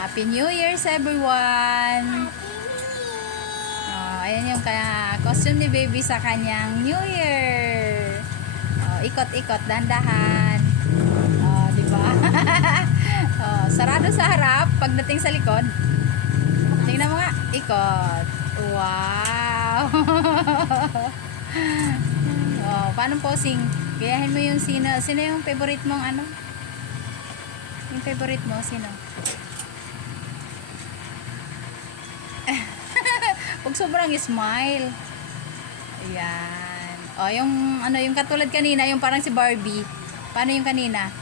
Happy New Year's everyone! Oh, ayan yung costume ni baby sa kanyang New Year. Oh, ikot-ikot, dandahan. Oh, di ba? Oh, sarado sa harap, pagdating sa likod. Tingnan mo nga, ikot. Wow! Oh, paano posing? Gayahin mo yung sino yung favorite mong ano? Yung favorite mo, sino? Huwag sobrang smile. Ayan. O, yung, yung katulad kanina, yung parang si Barbie. Paano yung kanina?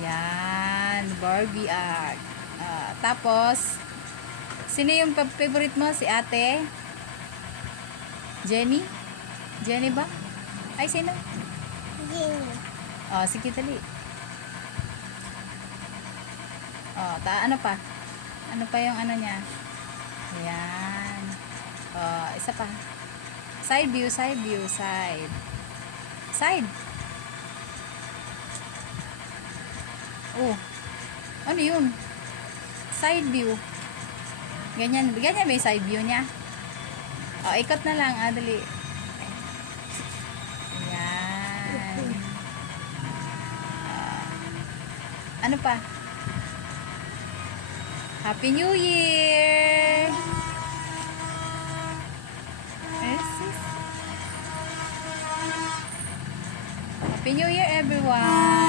Ayan. Barbie art. Tapos, sino yung favorite mo? Si ate? Jenny? Jenny ba? Ay, sino? Jenny. O, sige, dali. O, ano pa? Ano pa yung ano niya? Ayan. Isa pa. Side view, side view, side. Side. Oh. Ano yun? Side view. Ganyan ba yung side view niya? Ikot na lang. Dali. Ayan. Ano pa? Happy New Year! Happy New Year, everyone!